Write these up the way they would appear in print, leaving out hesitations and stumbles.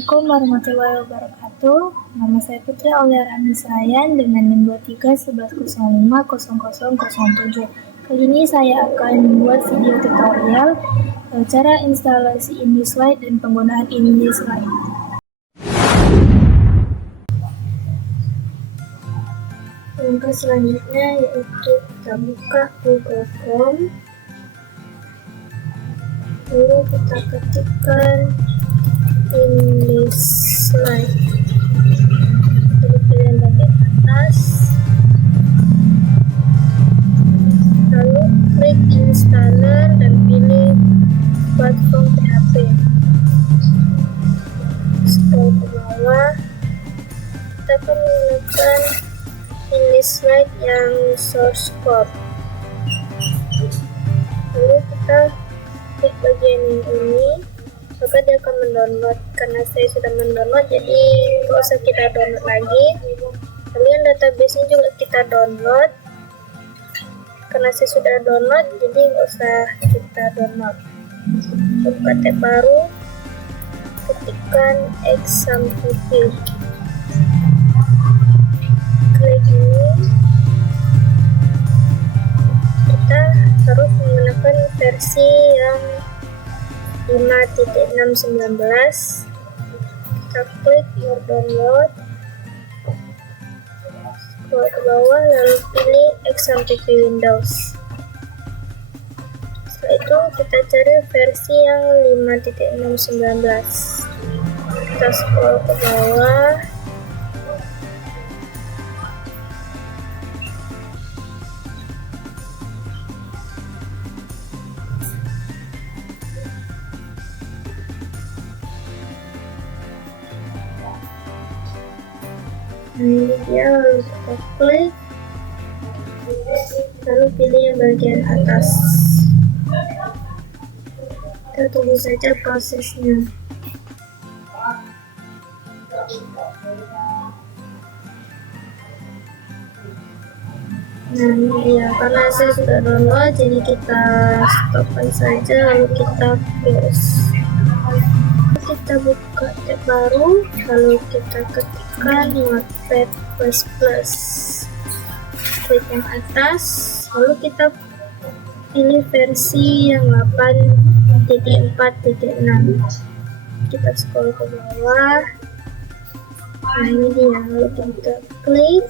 Assalamualaikum warahmatullahi wabarakatuh. Nama saya Putri Aulia Rahmisayan dengan NIM 2311050007. Kali ini saya akan membuat video tutorial cara instalasi InDesign dan penggunaan InDesign. Langkah selanjutnya yaitu kita buka Google Chrome, lalu kita ketikkan InDesign, lalu pilih bagian atas, lalu klik installer dan pilih platform PHP. Scroll ke bawah, kita akan menggunakan InDesign yang source code. Lalu kita klik bagian ini, maka dia akan mendownload. Karena saya sudah mendownload, jadi nggak usah kita download lagi. Lalu yang database-nya juga kita download. Karena saya sudah download, jadi nggak usah kita download. Buka tab baru, ketikkan exam.tv. Klik ini, kita harus menggunakan versi yang 5.6.19. Kita klik more download, scroll ke bawah, lalu pilih exam.tv Windows. Setelah itu kita cari versi yang 5.6.19. Kita scroll ke bawah, ini dia, lalu kita klik, lalu pilih yang bagian atas. Kita tunggu saja prosesnya. Nah ini dia, karena saya sudah download, jadi kita stopkan saja, lalu kita close. Kita buka tab baru, lalu kita ketikkan Notepad++. Klik yang atas, lalu kita pilih versi yang 8.4.6. Kita scroll ke bawah. Nah ini dia, lalu kita klik,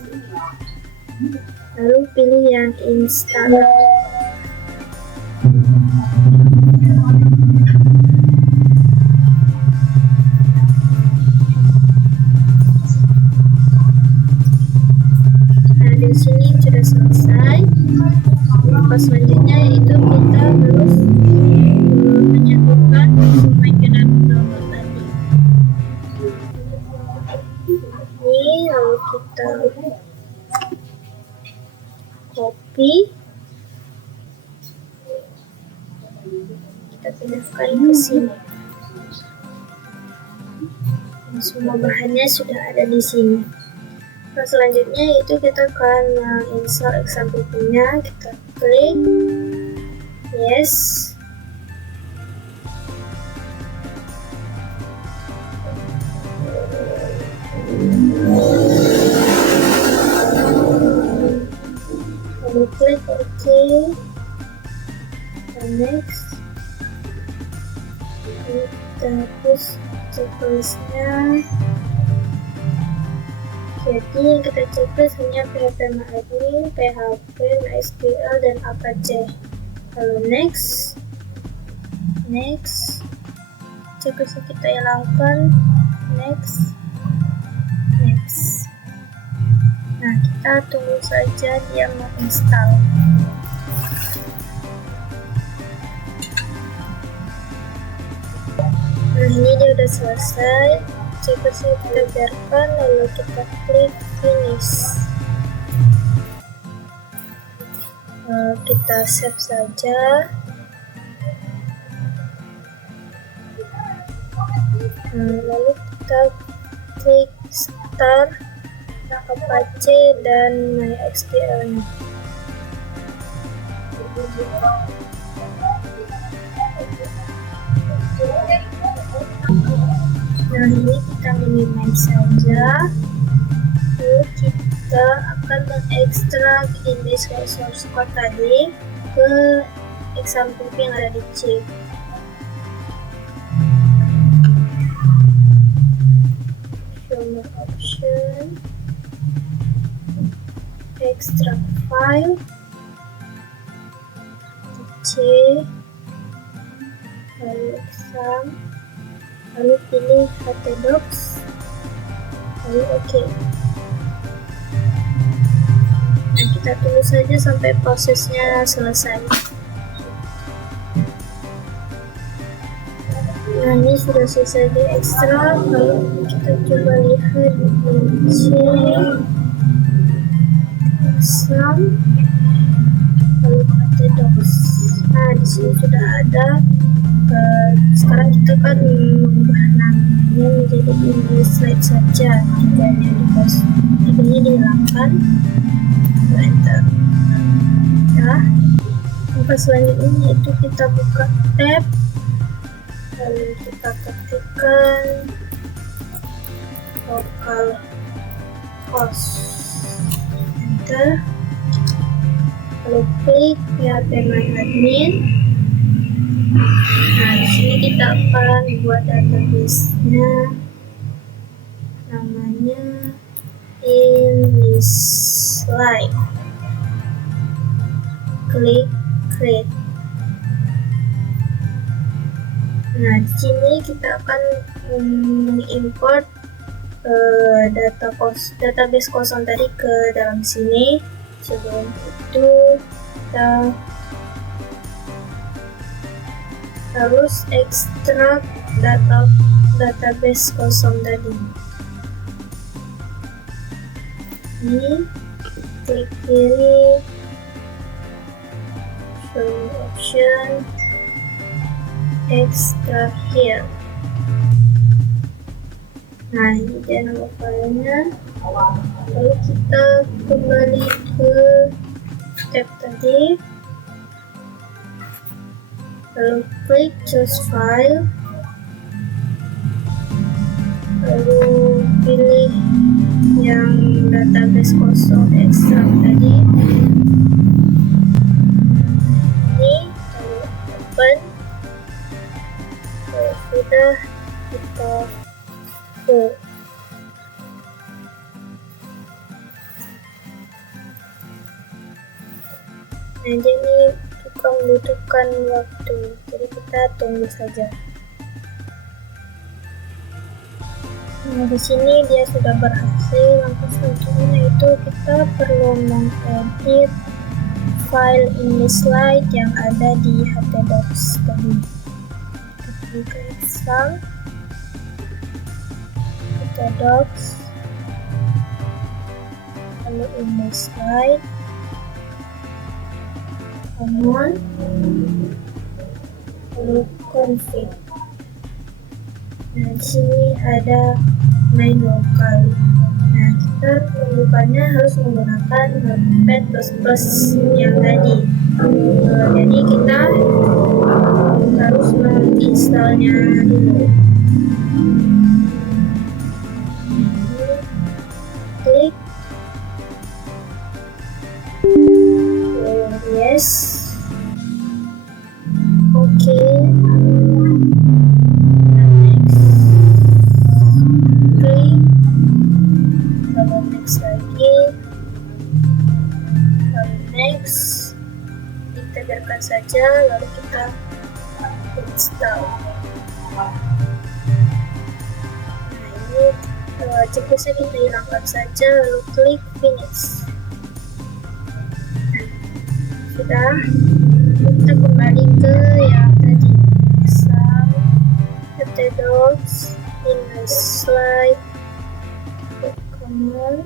lalu pilih yang install. Di sini sudah selesai. Langkah selanjutnya yaitu kita harus menyatukan semua yang kita download tadi. Ini lalu kita copy, kita pindahkan ke sini. Semua bahannya sudah ada di sini. Nah, selanjutnya itu kita akan install exam.tv-nya. Kita klik yes, lalu klik OK, dan next. Kita hapus checklistnya. Jadi yang kita checklist hanya PHP MyAdmin, PHP, MySQL, dan Apache. Lalu next, checklist kita hilangkan, next. Nah kita tunggu saja dia menginstal. Nah ini dia udah selesai. Checklistnya kita biarkan, lalu kita klik finish. Kita save saja. Lalu kita klik start Apache dan MySQL-nya. Nah, ini kita minimize saja. Lalu kita akan mengekstrak image source code tadi ke example yang ada di chip. Show more option, extract file, C, lalu exam, lalu pilih htdocs, lalu OK. Nah, kita tunggu saja sampai prosesnya selesai. Nah, ini sudah selesai diekstrak. Lalu kita coba lihat di C, exam, lalu htdocs. Nah, di sini sudah ada. Sekarang kita kan mengubah namanya menjadi English slide saja. Tiganya dihilangkan. Enter. Ya. Langkah selanjutnya yaitu kita buka tab, lalu kita ketikkan localhost, enter, lalu klik PHP My Admin. Nah, di sini kita akan buat database-nya, namanya English slide. Klik create. Nah, di sini kita akan mengimport database kosong tadi ke dalam sini. Sebelum itu kita harus ekstrak database kosong tadi. Ini klik kiri, show option, extract here. Nah, ini dia nama filenya. Lalu kita kembali ke tab tadi, lalu klik choose file, lalu pilih yang database kosong extract tadi. Ini lalu open. Sudah, kita go. Nah, ini juga membutuhkan waktu, jadi kita tunggu saja. Nah, di sini dia sudah berhasil. Langkah selanjutnya itu kita perlu mengedit file English slide yang ada di htdocs tadi. Kita ke exam, htdocs, lalu English slide, common, lalu config. Nah, di sini ada main local. Nah, kita membukanya harus menggunakan Notepad++ yang tadi. Jadi kita harus menginstalnya dulu. Klik yes, oke. Kita biarkan saja, lalu kita install. Nah, ini checklistnya kita hilangkan saja, lalu klik finish. Nah, sudah. Kita kembali ke yang tadi, htdocs, English slide, common,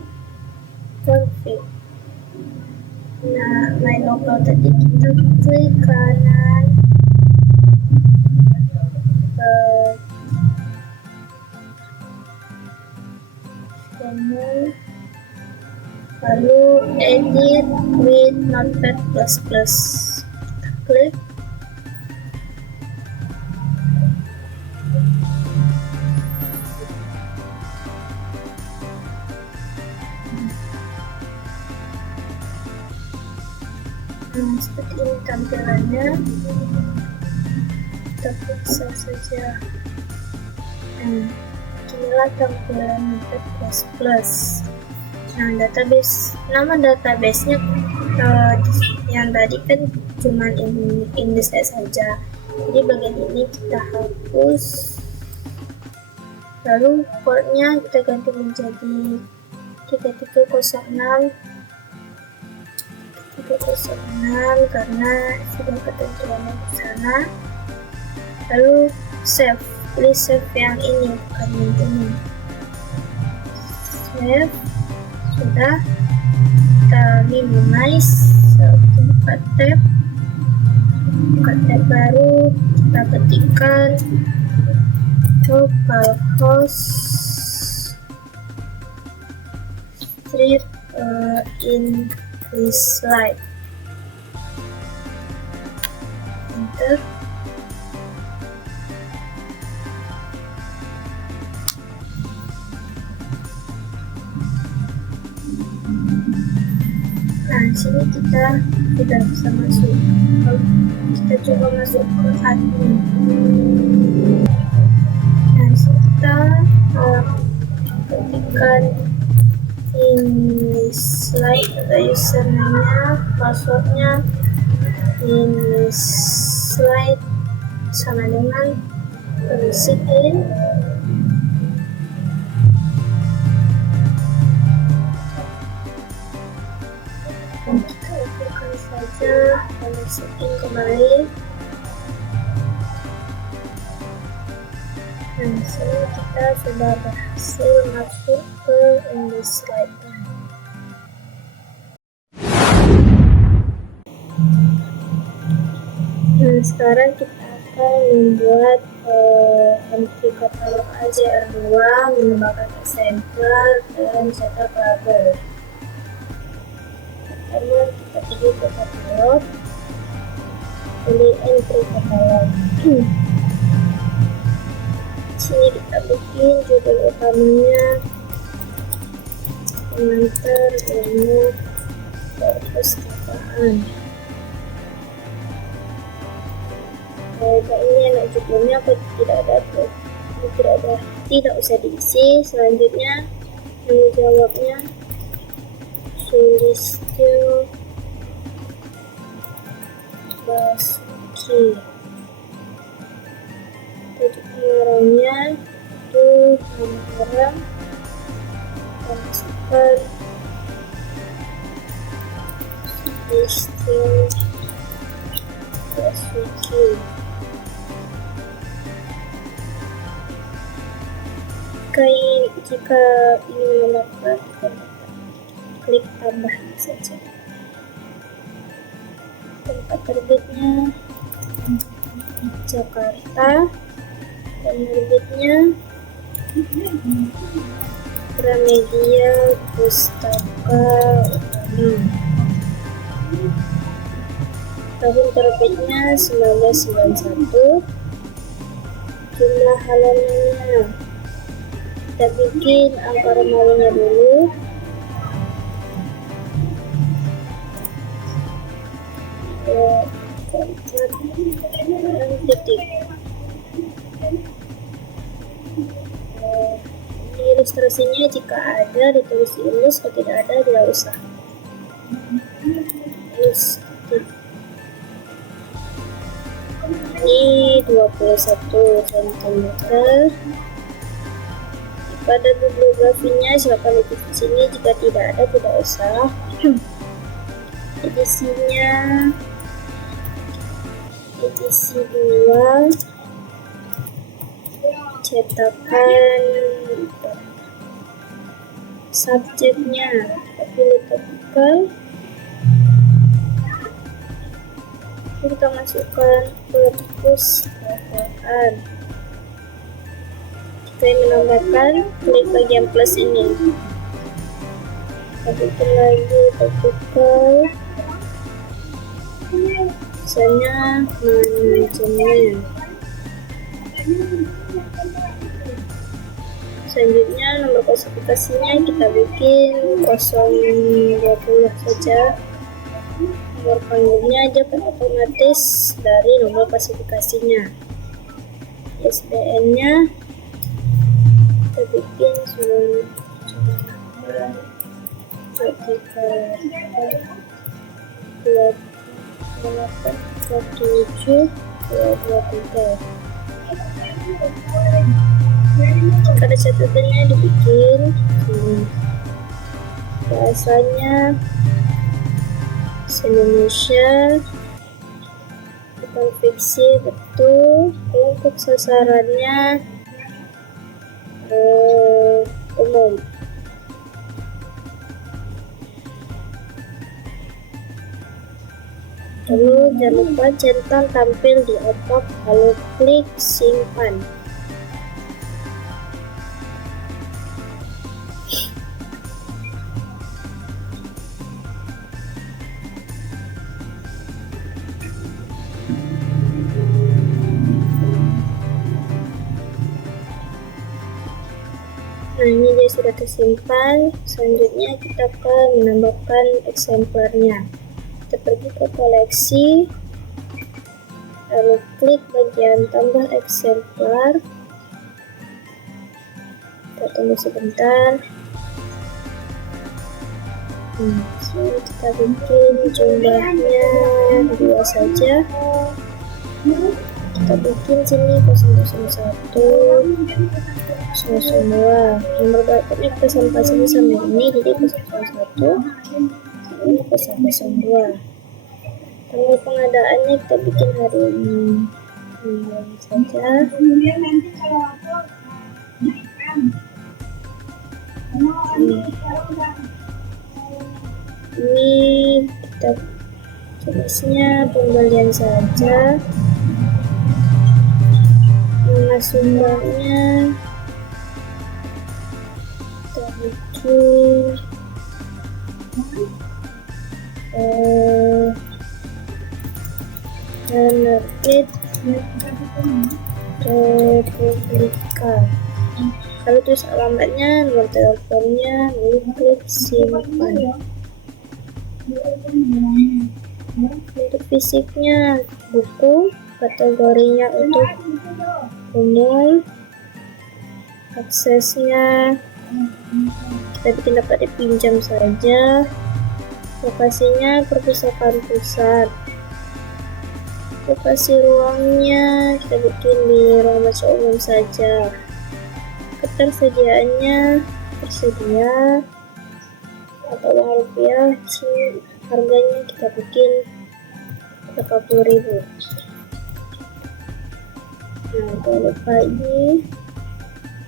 config. Nah, main local tadi kita klik kanan, lalu edit with Notepad++. Kita klik. Nah, seperti ini tampilannya. Kita periksa saja. Nah, inilah tampilan Notepad++. Nah, nama database-nya yang tadi kan cuma index saja. Jadi bagian ini kita hapus. Lalu portnya kita ganti menjadi 3306 karena sudah ketentuannya di sana. Lalu save, pilih save yang ini, bukan yang ini. Save, sudah. Kita minimize, buka tab baru, kita ketikkan localhost strip in this slide, enter. Nah, sini kita sudah bisa masuk. Kita coba masuk ke admin. Nah, sini kita ketikkan ini slide atau username-nya, passwordnya ini slide sama dengan sign in. Kita lakukan saja sign kembali. Nah, sini kita sudah berhasil masuk ke index slide. Nah, sekarang kita akan membuat entry katalog AJR2 menggunakan assembler dan cetak label. Pertama kita pilih ke katalog, pilih entry katalog. Sini kita bikin judul utamanya, pengantar, ilmu, perpustakaan. Ini anak judulnya apa tidak ada tuh, tidak usah diisi. Selanjutnya yang jawabnya Sulistyo Basuki. Tajuk pengarangnya itu nama orang, masukkan Sulistyo Basuki. Jika ingin menambahkan, klik tambah saja. Tempat terbitnya Jakarta, penerbitnya Gramedia Pustaka Utama. Tahun terbitnya 1991. Jumlah halamannya kita bikin angka Romawinya dulu. Titik. Ilustrasinya jika ada ditulis ilus, kalau tidak ada tidak usah. Ini 21 cm. Pada bibliografinya silakan lihat di sini, jika tidak ada tidak usah. Edisinya edisi 2, cetakan, subjeknya pilih topikal. Kita masukkan perpustakaan. Jika menambahkan, klik bagian plus ini. Kita lagi topikal, misalnya manajemen. Selanjutnya nomor klasifikasinya kita bikin 020 saja. Nomor panggilnya dapat otomatis dari nomor klasifikasinya. ISBN-nya kita bikin 237 Ada catatannya dibikin bahasanya Indonesia, bukan fiksi, betul. Kelompok sasarannya umum. Lalu jangan lupa centang tampil di otak, lalu klik simpan. Nah, ini dia sudah tersimpan. Selanjutnya kita akan menambahkan eksemplarnya. Kita pergi ke koleksi, lalu klik bagian tambah eksemplar. Kita tunggu sebentar. Sini kita bikin jumlahnya 2 saja. Kita bikin sini 001 002. Nomor barcode kita sampai sini sama ini, jadi 001 ini 002. Tanggal pengadaannya kita bikin hari ini saja. Ini kita jenisnya pembelian saja. Sumbernya kita bikin penerbit Republika. Lalu terus alamatnya, nomor teleponnya, lalu klik simpan. Untuk fisiknya buku, kategorinya untuk umum, aksesnya kita bikin dapat dipinjam saja, lokasinya perpustakaan pusat, lokasi ruangnya kita bikin di ruang baca umum saja, ketersediaannya tersedia atau uang rupiah, harganya kita bikin 80.000. Nah, jangan lupa ini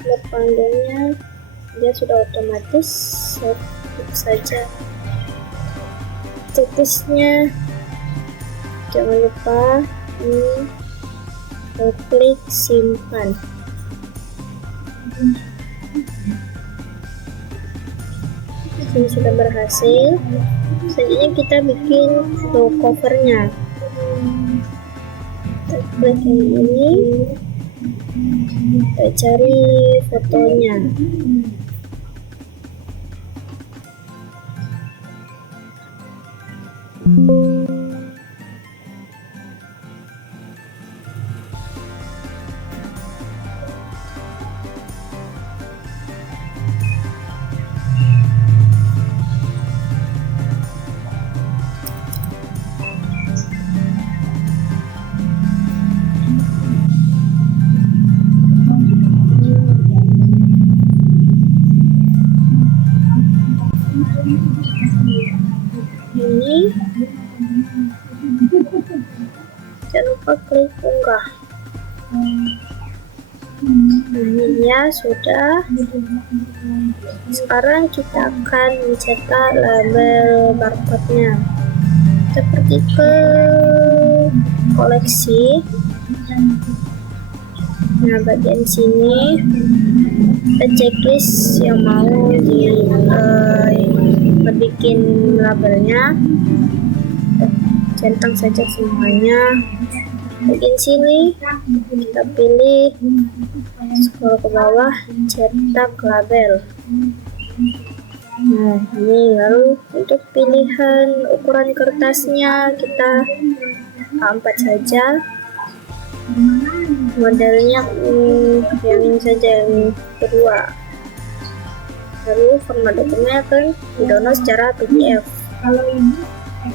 nomor panggilnya dia sudah otomatis, klik saja. Statusnya jangan lupa ini klik simpan. Ini sudah berhasil. Selanjutnya kita bikin logo covernya. Kita klik yang ini, kita cari fotonya. Ini jangan lupa klik unggah. Nah, ini dia sudah. Sekarang kita akan mencetak label barcode-nya. Kita pergi ke koleksi. Nah, bagian sini kita checklist yang mau bikin labelnya, centang saja semuanya. Bagian sini kita pilih, scroll ke bawah, cetak label. Nah, ini lalu untuk pilihan ukuran kertasnya kita A4 saja. Modelnya yang ini saja, yang kedua. Lalu format dokumennya akan di-download secara PDF.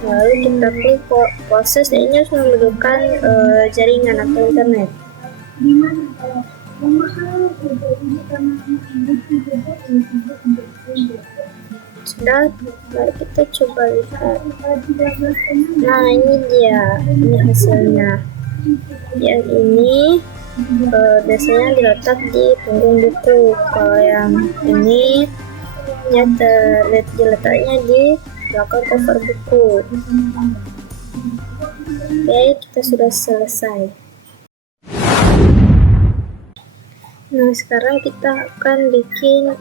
Lalu kita klik proses, dan ini harus membutuhkan jaringan atau internet. Sudah, mari kita coba lihat. Nah, ini dia, ini hasilnya. Yang ini biasanya diletak di punggung buku. Kalau yang ini diletaknya di belakang cover buku. Oke, kita sudah selesai. Nah, sekarang kita akan bikin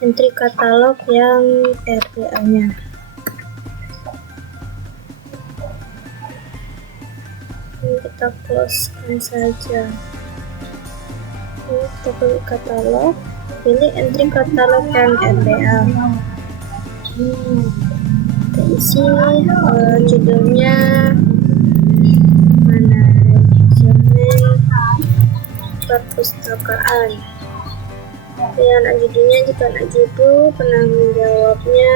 entry katalog yang RDA-nya. Ini kita close-kan saja. Ini kita klik katalog, pilih entry katalog yang RDA. Kita isi judulnya manajemen perpustakaan. Ya, judulnya jika judul, penanggung jawabnya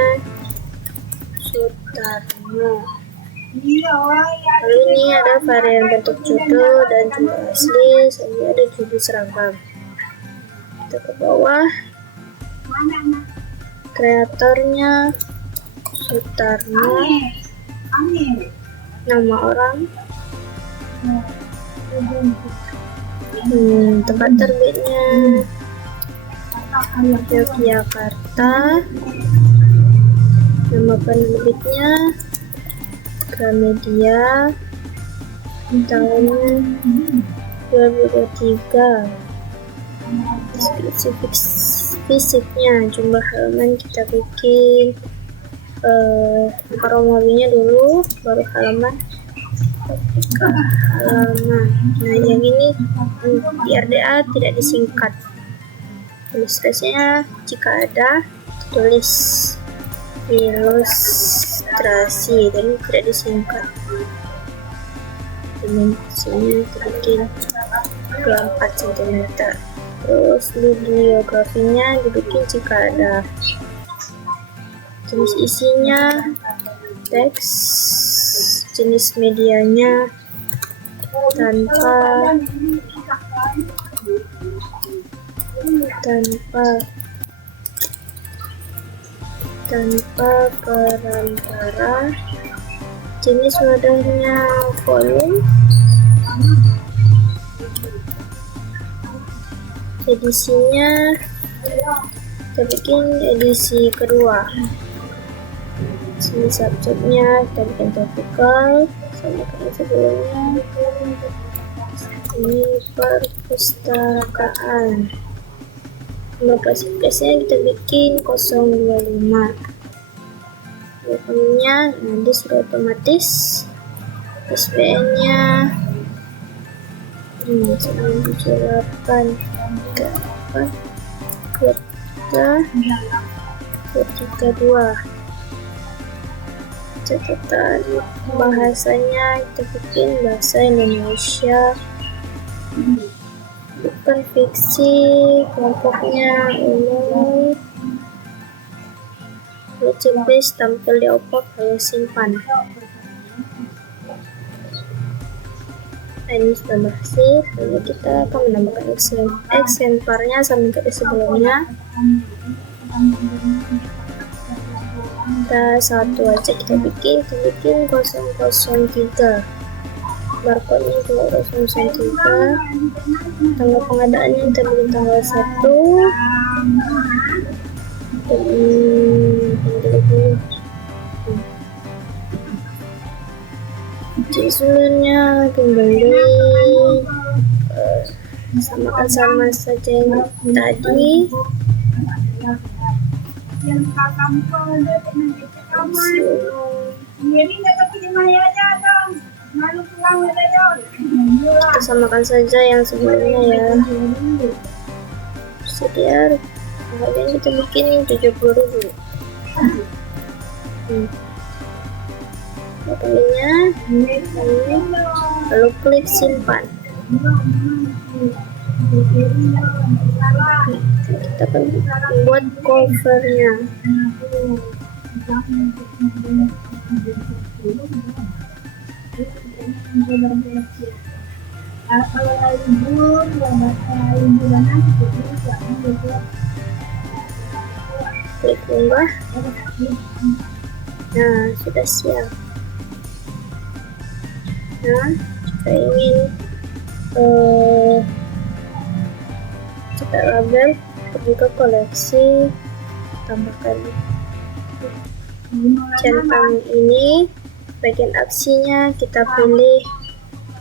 Sutarno. Lalu ini ada varian bentuk judul dan judul asli, sehingga ada judul seragam. Kita ke bawah, kreatornya Sutarno, nama orang, tempat terbitnya Yogyakarta, nama penerbitnya Gramedia, tahun 2023, deskripsi fisiknya, jumlah halaman kita bikin kromobinya dulu, baru halaman. Nah, yang ini di RDA tidak disingkat. Ilustrasinya jika ada tulis ilustrasi, dan tidak disingkat. Dimensinya kita bikin 24 cm. Terus bibliografinya dibikin jika ada. Jenis isinya teks, jenis medianya tanpa perantara, jenis wadahnya volume, edisinya kita bikin edisi kedua. Sini subjeknya kita bikin topikal sama kayak sebelumnya. Ini perpustakaan. Nomor klasifikasinya kita bikin 025. Dokumennya nanti sudah otomatis. SPN-nya 978 232. Catatan bahasanya kita bikin bahasa Indonesia, bukan fiksi, kelompoknya umum. Checklist tampil di opok, lalu simpan. Nah, ini sudah bersih, lalu kita akan menambahkan eksemplarnya sama kayak sebelumnya. Kita satu aja kita bikin 003, barcode nya juga 003, tanggal pengadaannya kita bikin tanggal 1, judulnya pembeli, samakan sama saja yang tadi. Kita samakan saja yang sebelumnya ya. Sedia kemudian kita bikin 70.000. Pilihnya ini, lalu klik simpan. Kita akan buat covernya. Klik unggah. Nah, sudah siap. Nah, jika ingin cetak label, pergi ke koleksi, tambahkan centang ini. Bagian aksinya kita pilih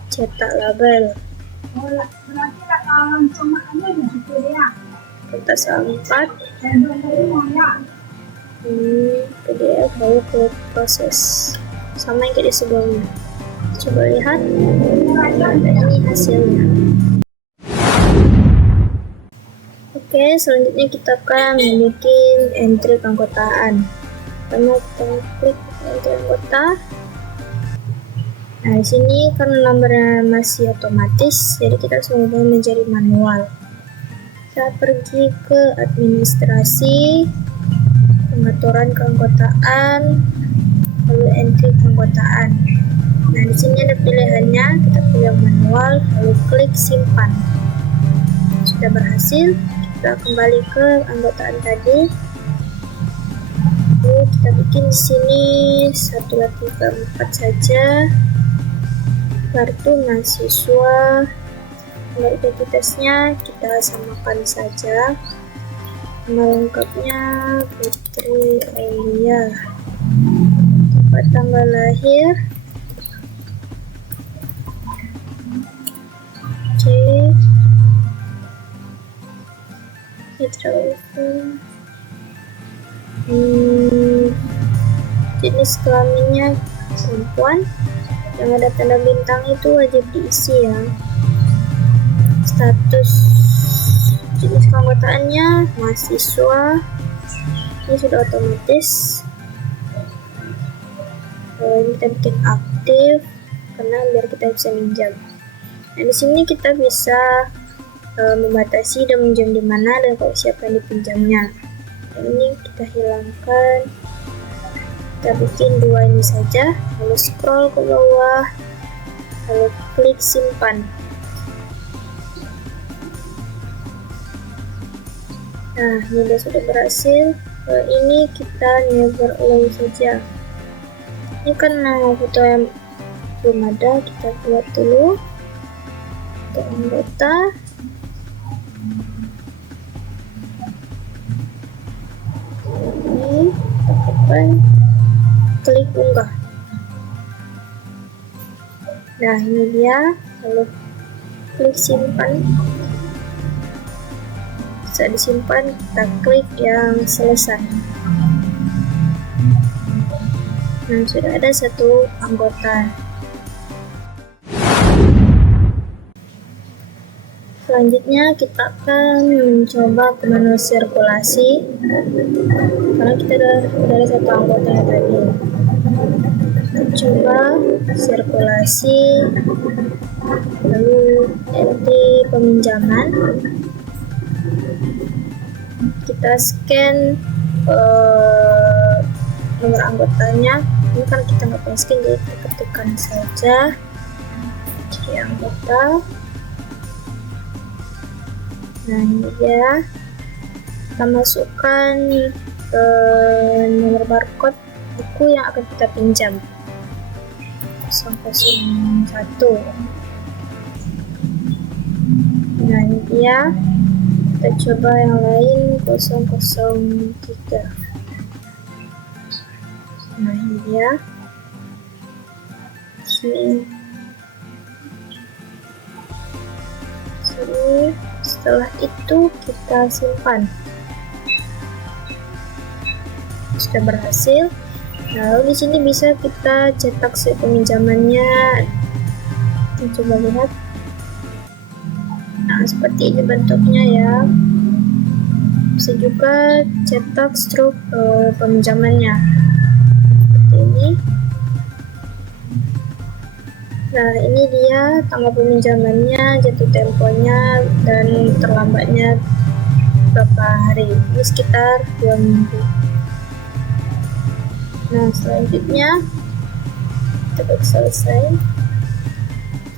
cetak label. Kertas A4, PDF, lalu klik proses, sama yang kayak di sebelumnya. Coba lihat, ini hasilnya. Oke, selanjutnya kita akan membuat entry keanggotaan. Pertama kita klik entry anggota. Nah, di sini karena nomornya masih otomatis, jadi kita harus mengubah menjadi manual. Kita pergi ke administrasi, pengaturan keanggotaan, lalu entry keanggotaan. Nah, di sini ada pilihannya, kita pilih manual, lalu klik simpan. Sudah berhasil, kita kembali ke anggotaan tadi. Lalu kita bikin di sini 1, 2, 3, 4 saja. Kartu mahasiswa, nomor identitasnya kita samakan saja. Nama lengkapnya Putri Aulia. Tempat tanggal lahir. Oke. Jenis kelaminnya perempuan. Yang ada tanda bintang itu wajib diisi ya. Status jenis keanggotaannya mahasiswa, ini sudah otomatis. Kita bikin aktif karena biar kita bisa minjam. Nah, di sini kita bisa membatasi dan minjam di mana dan kalau siapa yang dipinjamnya. Ini kita hilangkan. Kita bikin 2 ini saja, lalu scroll ke bawah, lalu klik simpan. Nah, ini sudah berhasil. Ini kita never allow saja. Ini karena foto yang belum ada, kita buat dulu untuk anggota. Ini tekan klik unggah. Nah, ini dia, lalu klik simpan. Saat disimpan, kita klik yang selesai. Nah, sudah ada 1 anggota. Selanjutnya kita akan mencoba menu sirkulasi karena kita udah ada 1 anggota tadi. Coba sirkulasi, lalu entry peminjaman. Kita scan nomor anggotanya. Ini kan kita nggak punya scan, jadi kita ketikkan saja jadi anggota. Nah, ini dia, kita masukkan nomor barcode buku yang akan kita pinjam, 001. Nah, ini dia, kita coba yang lain, 003. Nah, ini dia, sini. Setelah itu kita simpan. Sudah berhasil. Lalu di sini bisa kita cetak slip peminjamannya. Kita coba lihat. Nah, seperti ini bentuknya ya. Bisa juga cetak struk peminjamannya seperti ini. Nah, ini dia tanggal peminjamannya, jatuh temponya, dan terlambatnya berapa hari. Ini sekitar 2 minggu. Nah, selanjutnya kita klik selesai.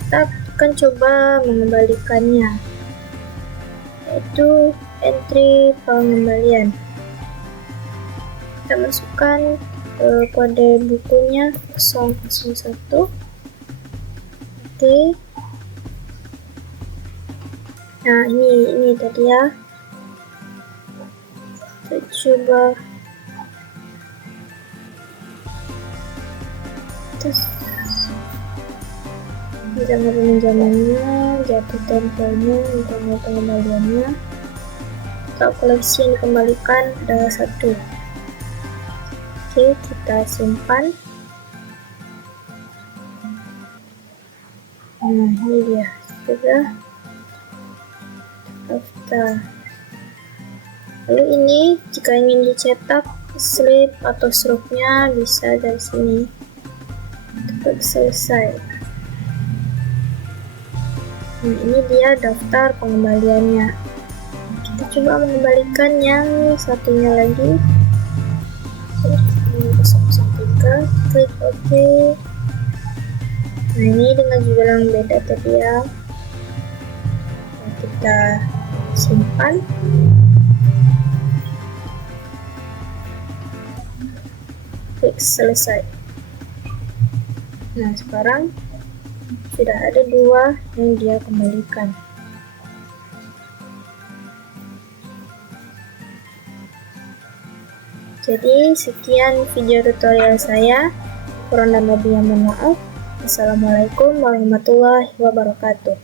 Kita akan coba mengembalikannya, yaitu entry pengembalian. Kita masukkan kode bukunya 001. Oke. Nah, ini tadi ya. Kita coba terus jangka peminjamannya, jatuh temponya, tanggal pengembaliannya, atau koleksi yang dikembalikan ada 1. Oke, kita simpan. Nah, ini dia sudah daftar. Lalu ini jika ingin dicetak slip atau struknya bisa dari sini. Klik selesai. Nah, ini dia daftar pengembaliannya. Kita coba mengembalikan yang satunya lagi. 003, klik OK. Nah, ini dengan judul yang beda tadi ya. Nah, kita simpan. Klik selesai. Nah, sekarang sudah ada 2 yang dia kembalikan. Jadi sekian video tutorial saya. Kurang dan lebihnya mohon maaf. Assalamualaikum warahmatullahi wabarakatuh.